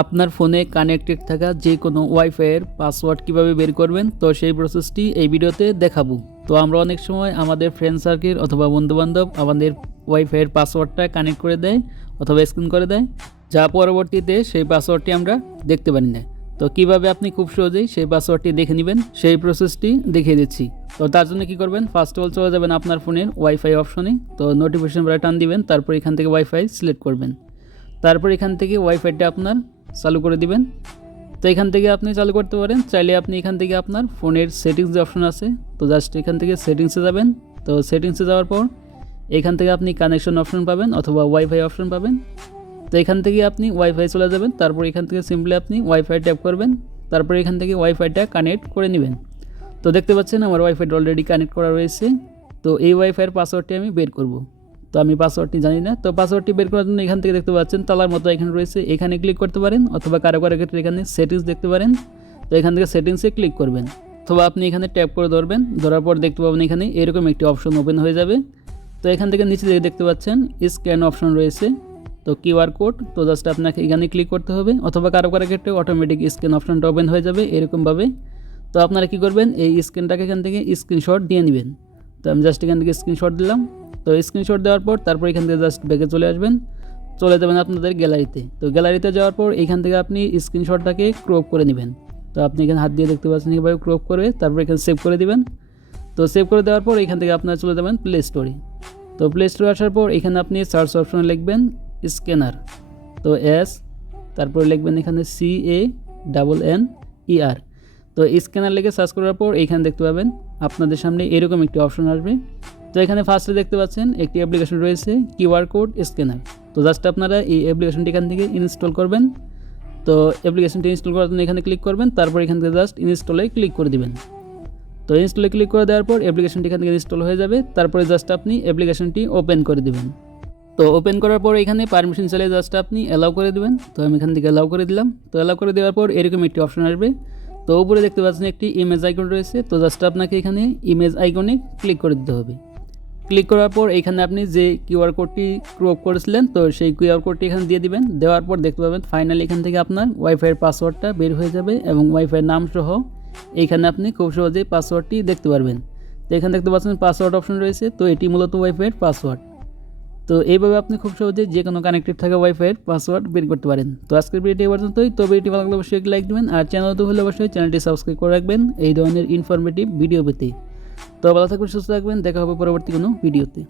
আপনার ফোনে কানেক্টেড থাকা যে কোনো ওয়াইফাইয়ের পাসওয়ার্ড কীভাবে বের করবেন, তো সেই প্রসেসটি এই ভিডিওতে দেখাবো। তো আমরা অনেক সময় আমাদের ফ্রেন্ড সার্কেল অথবা বন্ধুবান্ধব আমাদের ওয়াইফাইয়ের পাসওয়ার্ডটা কানেক্ট করে দেয় অথবা স্ক্রিন করে দেয়, যা পরবর্তীতে সেই পাসওয়ার্ডটি আমরা দেখতে পারি না। তো কীভাবে আপনি খুব সহজেই সেই পাসওয়ার্ডটি দেখে নেবেন, সেই প্রসেসটি দেখিয়ে দিচ্ছি। তো তার জন্য কি করবেন ফার্স্ট অফ অল চলে যাবেন আপনার ফোনের ওয়াইফাই অপশনে তো নোটিফিকেশন বাটন দিবেন, তারপর এখান থেকে ওয়াইফাই সিলেক্ট করবেন। তারপর এখান থেকে ওয়াইফাইটা আপনার চালু করে দিবেন। তো এখান থেকে আপনি চালু করতে পারেন। চাইলে আপনি এখান থেকে আপনার ফোনের সেটিংস যে অপশন আছে। তো জাস্ট এখান থেকে সেটিংসে যাবেন। তো সেটিংসে যাওয়ার পর এখান থেকে আপনি কানেকশন অপশন পাবেন অথবা ওয়াইফাই অপশন পাবেন। তো এখান থেকে আপনি ওয়াইফাই চলে যাবেন। তারপর এখান থেকে সিম্পলি আপনি ওয়াইফাই ট্যাপ করবেন। তারপর এখান থেকে ওয়াইফাইটা কানেক্ট করে নেবেন। তো দেখতে পাচ্ছেন আমার ওয়াইফাইটা অলরেডি কানেক্ট করা রয়েছে। তো এই ওয়াইফাইয়ের পাসওয়ার্ডটি আমি বের করব। তো আমি পাসওয়ার্ডটি জানি না। তো পাসওয়ার্ডটি বের করার জন্য এখান থেকে দেখতে পাচ্ছেন, তালার মতো এখানে রয়েছে। এখানে ক্লিক করতে পারেন অথবা কারও কারও ক্ষেত্রে এখানে সেটিংস দেখতে পারেন। তো এখান থেকে সেটিংসে ক্লিক করবেন। অথবা আপনি এখানে ট্যাপ করে ধরবেন। ধরার পর দেখতে পাবেন এখানে এরকম একটি অপশন ওপেন হয়ে যাবে। তো এখান থেকে নিচে দেখতে পাচ্ছেন স্ক্যান অপশন রয়েছে। তো কিউআর কোড তো জাস্ট আপনাকে এখানে ক্লিক করতে হবে। অথবা কারও কারও ক্ষেত্রে অটোমেটিক স্ক্যান অপশনটা ওপেন হয়ে যাবে এরকমভাবে। তো আপনারা কী করবেন, এই স্ক্যানটাকে এখান থেকে স্ক্রিনশট দিয়ে নেবেন। তো আমি জাস্ট এখান থেকে স্ক্রিনশট দিলাম। তো স্ক্রিনশট দেওয়ার পর তারপর এখান থেকে জাস্ট ব্যাগে চলে আসবেন। চলে যাবেন আপনাদের গ্যালারিতে তো গ্যালারিতে যাওয়ার পর এখান থেকে আপনি স্ক্রিনশটটাকে ক্রপ করে নেবেন। তো আপনি এখানে হাত দিয়ে দেখতে পাচ্ছেন এভাবে ক্রপ করে, তারপর এখানে সেভ করে দিবেন। তো সেভ করে দেওয়ার পর এখান থেকে আপনারা চলে যাবেন প্লে স্টোরে তো প্লে স্টোরে আসার পর এখানে আপনি সার্চ অপশনে লিখবেন স্ক্যানার তো এস তারপরে লিখবেন এখানে C A double N E R তো স্ক্যানার লিখে সার্চ করার পর এইখানে দেখতে পাবেন আপনাদের সামনে এরকম একটি অপশন আসবে। তো এখানে ফার্স্টে দেখতে পাচ্ছেন, একটি অ্যাপ্লিকেশন রয়েছে কিউআর কোড স্ক্যানার তো জাস্ট আপনারা এই অ্যাপ্লিকেশনটি এখান থেকে ইনস্টল করবেন। তো অ্যাপ্লিকেশনটি ইনস্টল করার জন্য এখানে ক্লিক করবেন, তারপর এখান থেকে জাস্ট ইনস্টলে ক্লিক করে দিবেন। তো ইনস্টলে ক্লিক করে দেওয়ার পর অ্যাপ্লিকেশনটি এখান থেকে ইনস্টল হয়ে যাবে, তারপরে জাস্ট আপনি অ্যাপ্লিকেশনটি ওপেন করে দেবেন। তো ওপেন করার পর এখানে পারমিশন চাইলে জাস্ট আপনি অ্যালাউ করে দেবেন। তো আমি এখান থেকে অ্যালাউ করে দিলাম। তো অ্যালাউ করে দেওয়ার পর এরকম একটি অপশন আসবে। তো উপরে দেখতে পাচ্ছেন একটি ইমেজ আইকন রয়েছে। তো জাস্ট আপনাকে এখানে ইমেজ আইকনে ক্লিক করে দিতে হবে। ক্লিক করার পর এখানে আপনি যে কিউআর কোডটি ক্রপ করেছিলেন, তো সেই কিউআর কোডটি এখানে দিয়ে দিবেন। দেওয়ার পর দেখতে পাবেন ফাইনালি এখান থেকে আপনার ওয়াইফাইয়ের পাসওয়ার্ডটা বের হয়ে যাবে এবং ওয়াইফাইয়ের নাম সহ এইখানে আপনি খুব সহজেই পাসওয়ার্ডটি দেখতে পারবেন। তো এখানে দেখতে পাচ্ছেন পাসওয়ার্ড অপশন রয়েছে, তো এটি মূলত ওয়াইফাইয়ের পাসওয়ার্ড তো এইভাবে আপনি খুব সহজে যে কোনো কানেক্টেড থাকা ওয়াইফাইয়ের পাসওয়ার্ড বের করতে পারেন। তো আজকের ভিডিওটি পর্যন্তই। তো ভিডিওটি ভালো লাগলে অবশ্যই লাইক দেবেন আর চ্যানেল তো হলে অবশ্যই চ্যানেলটি সাবস্ক্রাইব করে রাখবেন। এই ধরনের ইনফরমেটিভ ভিডিও পেতে। তো ভালো থাকবেন, সুস্থ থাকবেন। দেখা হবে পরবর্তী কোনো ভিডিওতে